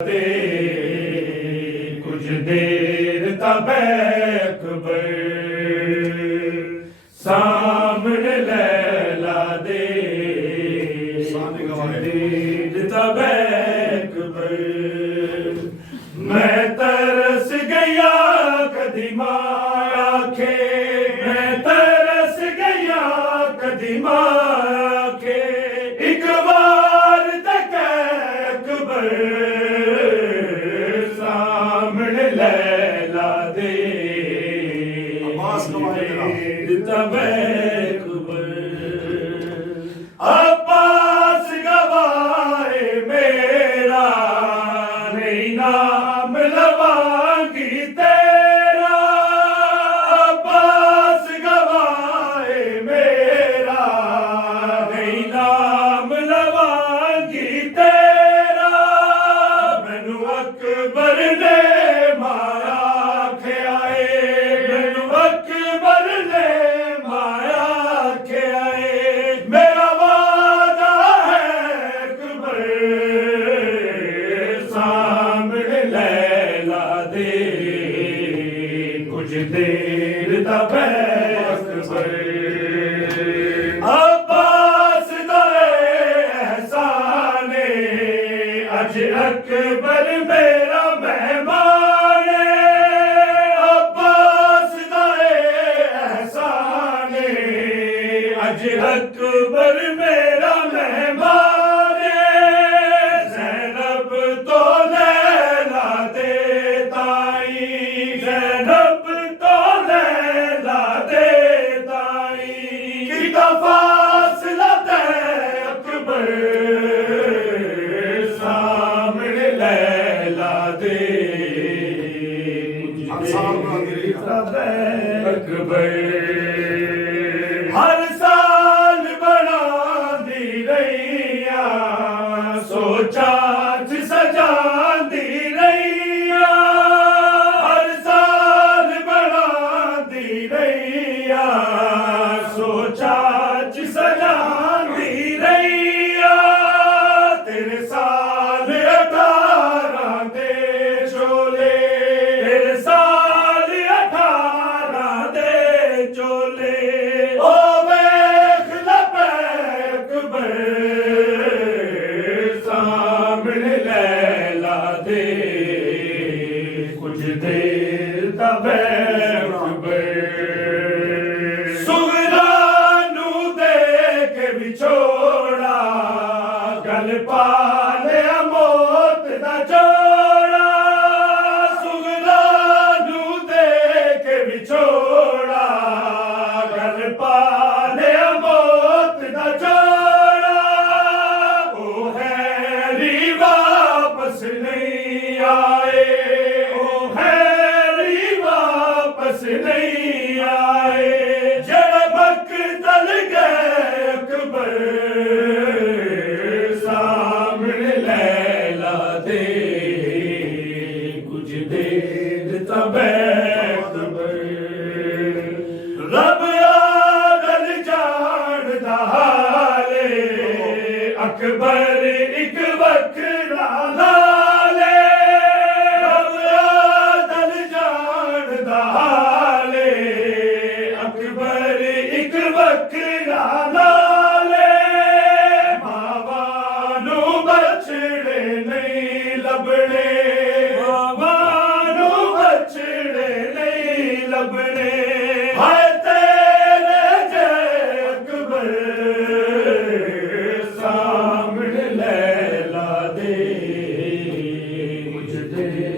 दे कुछ देर तब अकबर सामने लैला दे कुछ देर तब अकबर मैं तरस गया कदीमा आखे मैं तरस गया कदीमा आखे एक बार तक अकबर सामने लैला दे तब अकबर अब्बास गवाए मेरा नहीं नाम लवांगी तेरा अब्बास गवाए मेरा नहीं नाम लवांगी तेरा मैनू अकबर ने माया खियाए मैनू अकबर ने माया खियाए मेरा वादा है अकबर सामने लैला दे कुछ देर तब अकबर अब्बास दे एहसाने अज अकबर मेरा मेहमान अब्बास दे एहसाने अज अकबर मेरा मेहमान ज़ैनब तो लैला दे ताई ज़ैनब तो लैला दे ताई कितना फासला तय अकबर सामने लैला दे अकबर हर साल बना दी रैया सोचा सजा दी रैया हर साल बना दी रैया सोचा सजा दी रैया तेरे साल 18 दे चोले तेरे साल 18 दे चोले ओ वेख लपे अकबर सामने लैला दे कुछ देर तब अकबर सुगरा नू दे के विछोड़ा गल पा लिया मौत दा जोड़ा सुगरा नू दे के विछोड़ा गल पा लिया मौत दा जोड़ा ओ हैरी वापस नहीं आए ओ हैरी वापस नहीं आए जड़ बकतल गए अकबर सामने लैला दे कुछ देर तब अकबर रब आदल जानदा हाले अकबर एक वक्रा लाले रब आदल जानदा हाले अकबर एक वक्रा लाले मावा नू बछड़े नहीं लभने मावा नू बछड़े नहीं लभने हाय तेरे जय अकबर सामने लैला दे कुछ देर